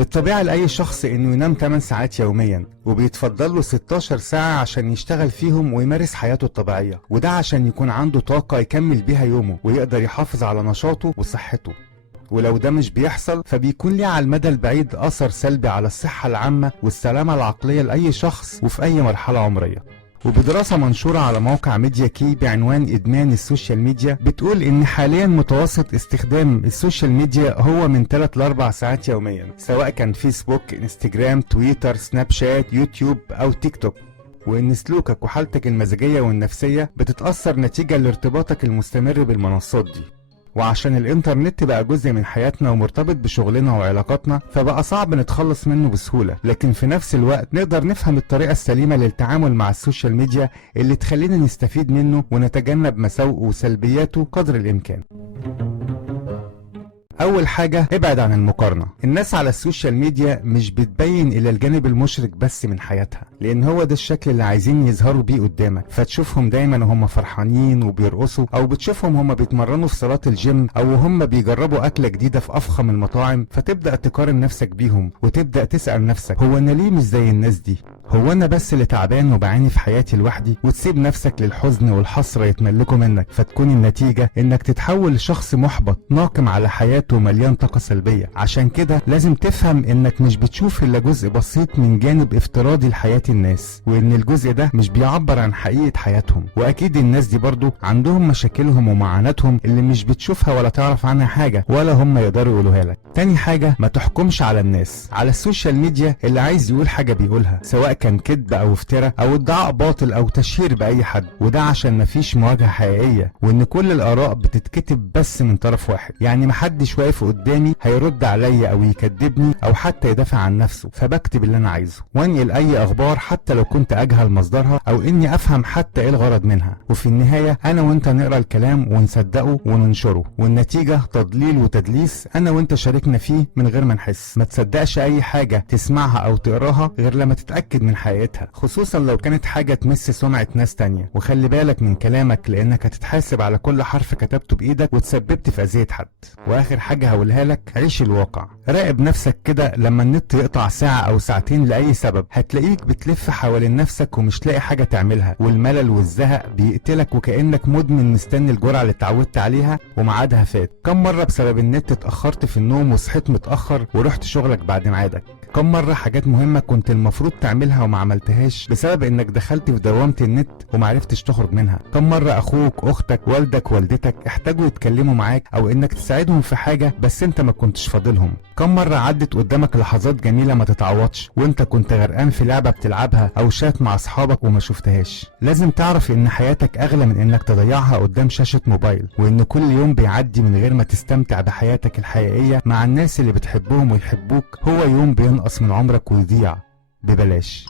الطبيعي لأي شخص إنه ينام 8 ساعات يوميا، وبيتفضل له 16 ساعة عشان يشتغل فيهم ويمارس حياته الطبيعية، وده عشان يكون عنده طاقة يكمل بيها يومه ويقدر يحافظ على نشاطه وصحته. ولو ده مش بيحصل فبيكون ليه على المدى البعيد أثر سلبي على الصحة العامة والسلامة العقلية لأي شخص وفي أي مرحلة عمرية. وبدراسة منشورة على موقع ميديا كي بعنوان إدمان السوشيال ميديا بتقول إن حاليا متوسط استخدام السوشيال ميديا هو من 3 ل 4 ساعات يوميا، سواء كان فيسبوك، انستجرام، تويتر، سناب شات، يوتيوب أو تيك توك. وإن سلوكك وحالتك المزاجية والنفسية بتتأثر نتيجة لارتباطك المستمر بالمنصات دي. وعشان الانترنت بقى جزء من حياتنا ومرتبط بشغلنا وعلاقاتنا، فبقى صعب نتخلص منه بسهولة، لكن في نفس الوقت نقدر نفهم الطريقة السليمة للتعامل مع السوشيال ميديا اللي تخلينا نستفيد منه ونتجنب مساوئه وسلبياته قدر الإمكان. أول حاجة، ابعد عن المقارنة. الناس على السوشيال ميديا مش بتبين إلا الجانب المشرق بس من حياتها، لأن هو ده الشكل اللي عايزين يظهروا بيه قدامك، فتشوفهم دايما وهم فرحانين وبيرقصوا، أو بتشوفهم هم بيتمرنوا في صالات الجيم، أو هم بيجربوا أكلة جديدة في أفخم المطاعم، فتبدأ تقارن نفسك بيهم وتبدأ تسأل نفسك، هو أنا ليه مش زي الناس دي؟ هو أنا بس اللي تعبان وبعاني في حياتي لوحدي؟ وتسيب نفسك للحزن والحسرة يتملكوا منك، فتكون النتيجة إنك تتحول لشخص محبط ناقم على حياته مليان طاقة سلبية. عشان كده لازم تفهم إنك مش بتشوف إلا جزء بسيط من جانب افتراضي لحياة الناس، وإن الجزء ده مش بيعبر عن حقيقة حياتهم. وأكيد الناس دي برضو عندهم مشاكلهم ومعاناتهم اللي مش بتشوفها ولا تعرف عنها حاجة، ولا هم يقدروا يقولوها لك. تاني حاجة، ما تحكمش على الناس على السوشيال ميديا. اللي عايز يقول حاجة بيقولها، سواء كان كذب أو افتراء أو ادعاء باطل أو تشهير بأي حد، وده عشان مفيش مواجهة حقيقية، وإن كل الآراء بتتكتب بس من طرف واحد. يعني محدش واقف قدامي هيرد عليا أو يكذبني أو حتى يدافع عن نفسه، فبكتب اللي أنا عايزه وانقل أي أخبار حتى لو كنت أجهل مصدرها أو إني أفهم حتى إيه الغرض منها. وفي النهاية أنا وإنت نقرأ الكلام ونصدقه وننشره، والنتيجة تضليل وتدليس أنا وإنت شاركنا فيه من غير ما نحس. ما تصدقش أي حاجة تسمعها أو تقراها غير لما تتأكد من حقيقتها، خصوصا لو كانت حاجة تمس سمعة ناس تانية. وخلي بالك من كلامك، لأنك هتتحاسب على كل حرف كتبته بإيدك وتسببت في أذية حد. وآخر حاجة هقولها لك، عيش الواقع. راقب نفسك كده لما النت يقطع ساعة أو ساعتين لأي سبب، هتلاقيك بتلف حوالين نفسك ومش لاقي حاجة تعملها، والملل والزهق بيقتلك وكأنك مدمن مستني الجرعة اللي اتعودت عليها وميعادها فات. كم مرة بسبب النت اتأخرت في النوم وصحيت متأخر ورحت شغلك بعد ميعادك؟ كم مرة حاجات مهمة كنت المفروض تعملها وما عملتهاش بسبب انك دخلت في دوامة النت ومعرفتش تخرج منها؟ كم مرة اخوك، اختك، والدك، والدتك احتاجوا يتكلموا معاك او انك تساعدهم في حاجة بس انت ما كنتش فاضلهم؟ كم مرة عدت قدامك لحظات جميلة ما تتعوضش وانت كنت غرقان في لعبة بتلعبها او شات مع اصحابك وما شفتهاش؟ لازم تعرف ان حياتك اغلى من انك تضيعها قدام شاشة موبايل، وان كل يوم بيعدي من غير ما تستمتع بحياتك الحقيقية مع الناس اللي بتحبهم ويحبوك هو يوم بينقص من عمرك ويضيع ببلاش.